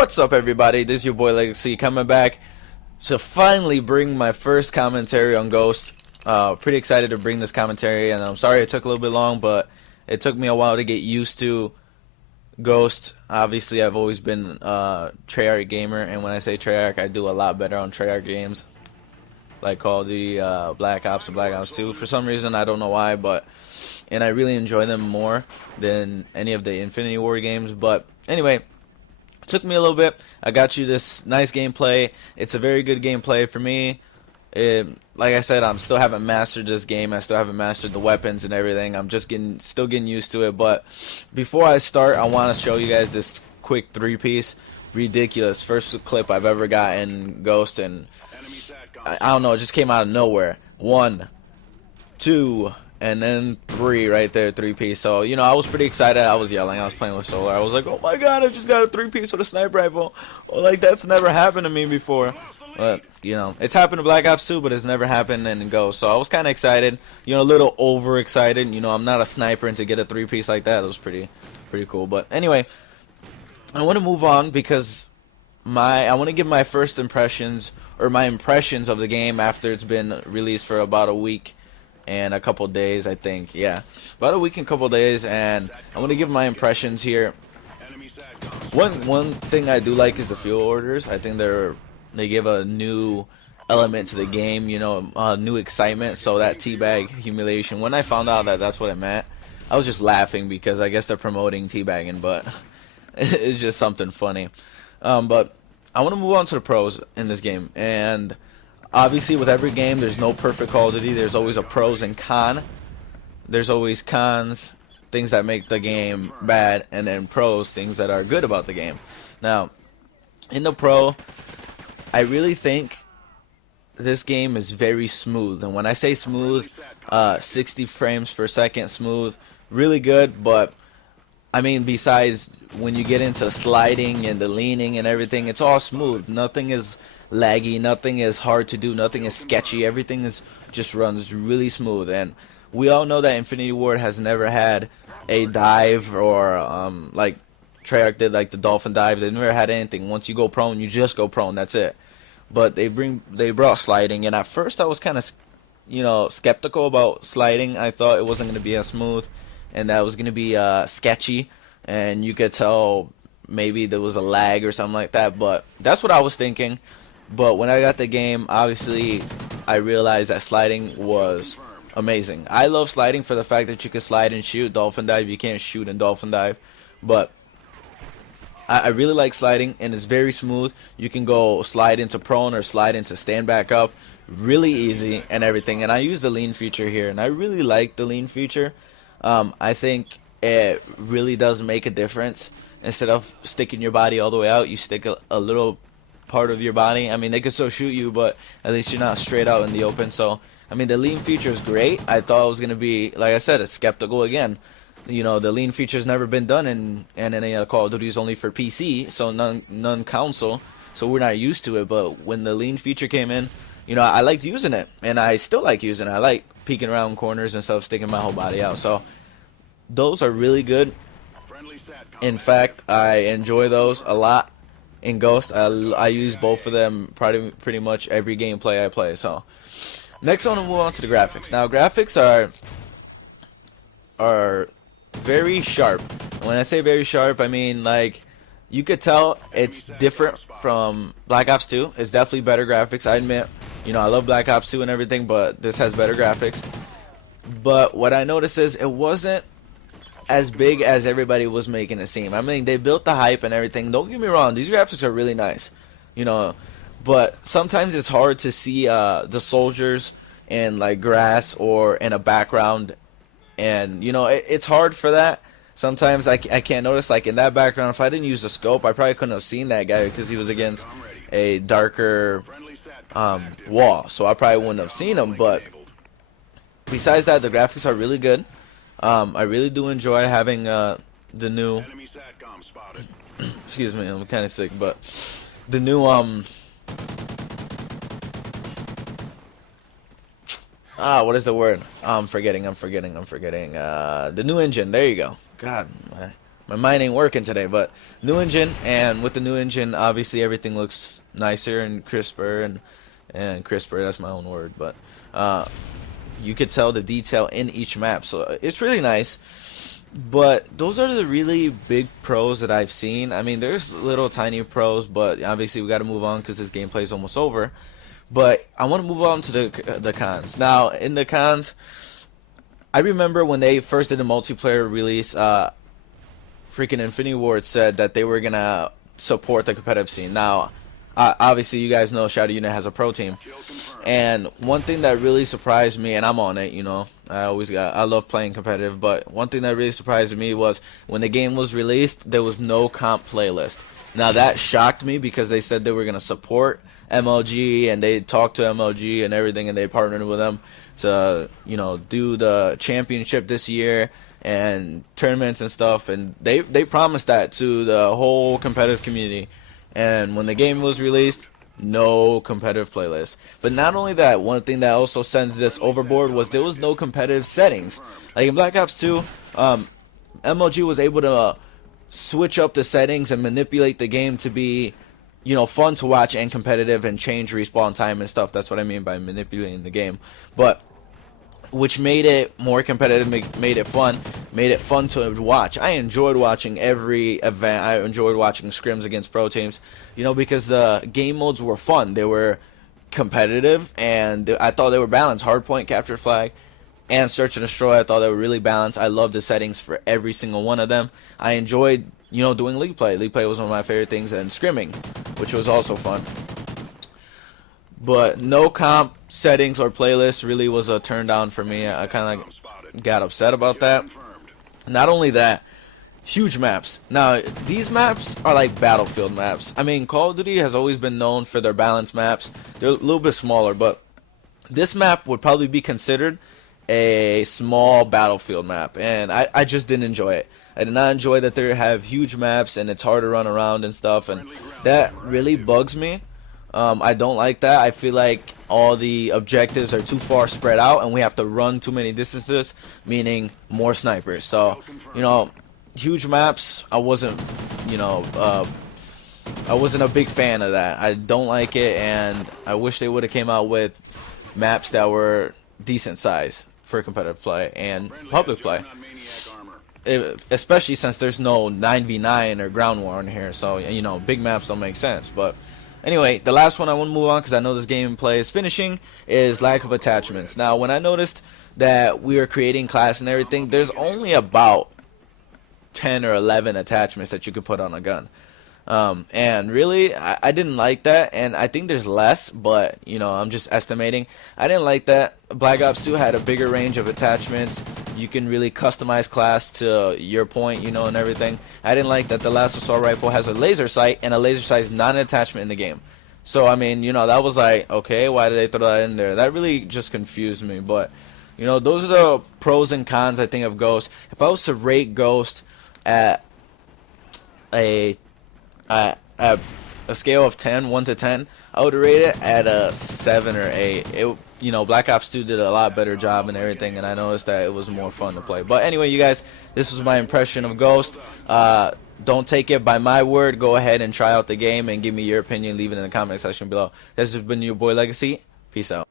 What's up, everybody? This is your boy Legacy coming back to finally bring my first commentary on Ghost. Pretty excited to bring this commentary, and I'm sorry it took a little bit long, but it took me a while to get used to Ghost. Obviously, I've always been a Treyarch gamer, and when I say Treyarch, I do a lot better on Treyarch games, like Call of Duty, Black Ops, and Black Ops 2. For some reason, I don't know why, and I really enjoy them more than any of the Infinity War games. But anyway, took me a little bit. I got you this nice gameplay. It's a very good gameplay for me. Like I said, I'm still haven't mastered this game. I still haven't mastered the weapons and everything. I'm just still getting used to it. But before I start, I want to show you guys this quick three-piece. Ridiculous first clip I've ever got in Ghost, and I don't know, it just came out of nowhere. 1, 2, and then 3 right there, three-piece. So, you know, I was pretty excited. I was yelling. I was playing with Solar. I was like, oh my god, I just got a three-piece with a sniper rifle. Oh, like, that's never happened to me before. But, you know, it's happened to Black Ops 2, but it's never happened in Ghost. So I was kind of excited. You know, a little overexcited. You know, I'm not a sniper, and to get a three-piece like that, it was pretty cool. But anyway, I want to move on because I want to give my first impressions, or my impressions of the game after it's been released for about a week and a couple days, I think. Yeah, about a week and a couple days, and I want to give my impressions here. One thing I do like is the fuel orders. I think they give a new element to the game, you know, new excitement. So that teabag humiliation, when I found out that that's what it meant, I was just laughing because I guess they're promoting teabagging, but it's just something funny. But I want to move on to the pros in this game, and obviously with every game there's no perfect Call of Duty. There's always a pros and con. There's always cons, things that make the game bad, and then pros, things that are good about the game. Now, in the pro, I really think this game is very smooth, and when I say smooth, 60 frames per second smooth, really good. But I mean, besides when you get into sliding and the leaning and everything, it's all smooth. Nothing is laggy, nothing is hard to do, nothing is sketchy. Everything just runs really smooth. And we all know that Infinity Ward has never had a dive, or like Treyarch did, like the dolphin dive. They never had anything. Once you go prone, you just go prone. That's it. But they brought sliding, and at first I was kind of, you know, skeptical about sliding. I thought it wasn't going to be as smooth, and that was going to be sketchy, and you could tell maybe there was a lag or something like that. But that's what I was thinking. But when I got the game, obviously I realized that sliding was amazing. I love sliding for the fact that you can slide and shoot. Dolphin dive, you can't shoot in dolphin dive, but I really like sliding, and it's very smooth. You can go slide into prone or slide into stand back up really easy and everything. And I use the lean feature here, and I really like the lean feature. I think it really does make a difference. Instead of sticking your body all the way out, you stick a little part of your body. I mean, they could still shoot you, but at least you're not straight out in the open. So I mean, the lean feature is great. I thought it was going to be, like I said, it's skeptical again. You know, the lean feature's never been done in any Call of Duty. Is only for PC, so none console, so we're not used to it. But when the lean feature came in, you know, I liked using it, and I still like using it. I like peeking around corners and stuff, sticking my whole body out. So those are really good. In fact, I enjoy those a lot in Ghost. I use both of them pretty much every gameplay I play. So next, I want to move on to the graphics. Now, graphics are very sharp. When I say very sharp, I mean, like, you could tell it's different from Black Ops 2. It's definitely better graphics. I admit, you know, I love Black Ops 2 and everything, but this has better graphics. But what I noticed is it wasn't as big as everybody was making it seem. I mean, they built the hype and everything. Don't get me wrong, these graphics are really nice, you know, but sometimes it's hard to see the soldiers in like grass or in a background, and you know, it's hard for that. Sometimes I can't notice, like in that background, if I didn't use the scope, I probably couldn't have seen that guy because he was against a darker wall, so I probably wouldn't have seen him. But besides that, the graphics are really good. I really do enjoy having the new excuse me, I'm kind of sick, but the new what is the word? I'm forgetting. The new engine. There you go. God, my mind ain't working today. But new engine, and with the new engine, obviously everything looks nicer and crisper, and crisper. That's my own word, but you could tell the detail in each map, so it's really nice. But those are the really big pros that I've seen. I mean, there's little tiny pros, but obviously we got to move on because this gameplay is almost over. But I want to move on to the cons. Now, in the cons, I remember when they first did the multiplayer release, freaking Infinity Ward said that they were gonna support the competitive scene. Now, obviously, you guys know Shadow Unit has a pro team, and one thing that really surprised me, and I'm on it, you know, I love playing competitive, but one thing that really surprised me was when the game was released, there was no comp playlist. Now that shocked me because they said they were gonna support MLG, and they talked to MLG and everything, and they partnered with them to, you know, do the championship this year and tournaments and stuff, and they promised that to the whole competitive community. And when the game was released, no competitive playlist. But not only that, one thing that also sends this overboard was there was no competitive settings. Like in Black Ops 2, MLG was able to switch up the settings and manipulate the game to be, you know, fun to watch and competitive, and change respawn time and stuff. That's what I mean by manipulating the game. But which made it more competitive, made it fun to watch. I enjoyed watching every event. I enjoyed watching scrims against pro teams, you know, because the game modes were fun. They were competitive, and I thought they were balanced. Hardpoint, capture flag, and search and destroy, I thought they were really balanced. I loved the settings for every single one of them. I enjoyed, you know, doing league play. League play was one of my favorite things, and scrimming, which was also fun. But no comp settings or playlist really was a turn down for me. I kind of got upset about that. Not only that, huge maps. Now, these maps are like battlefield maps. I mean, Call of Duty has always been known for their balanced maps. They're a little bit smaller, but this map would probably be considered a small battlefield map, and I just didn't enjoy it. I did not enjoy that they have huge maps and it's hard to run around and stuff, and that really bugs me. I don't like that. I feel like all the objectives are too far spread out, and we have to run too many distances, meaning more snipers. So, you know, huge maps, I wasn't, you know, I wasn't a big fan of that. I don't like it, and I wish they would have came out with maps that were decent size for competitive play and public play. Especially since there's no 9v9 or ground war in here, so, you know, big maps don't make sense. But anyway, the last one I want to move on because I know this gameplay is finishing is lack of attachments. Now, when I noticed that we were creating class and everything, there's only about 10 or 11 attachments that you could put on a gun. And really, I didn't like that, and I think there's less, but, you know, I'm just estimating. I didn't like that. Black Ops 2 had a bigger range of attachments. You can really customize class to your point, you know, and everything. I didn't like that the last assault rifle has a laser sight, and a laser sight is not an attachment in the game. So, I mean, you know, that was like, okay, why did they throw that in there? That really just confused me, but, you know, those are the pros and cons, I think, of Ghost. If I was to rate Ghost at a scale of 1 to 10, I would rate it at a 7 or 8. You know, Black Ops 2 did a lot better job and everything, and I noticed that it was more fun to play. But anyway, you guys, this was my impression of Ghost. Don't take it by my word. Go ahead and try out the game and give me your opinion. Leave it in the comment section below. This has been your boy Legacy. Peace out.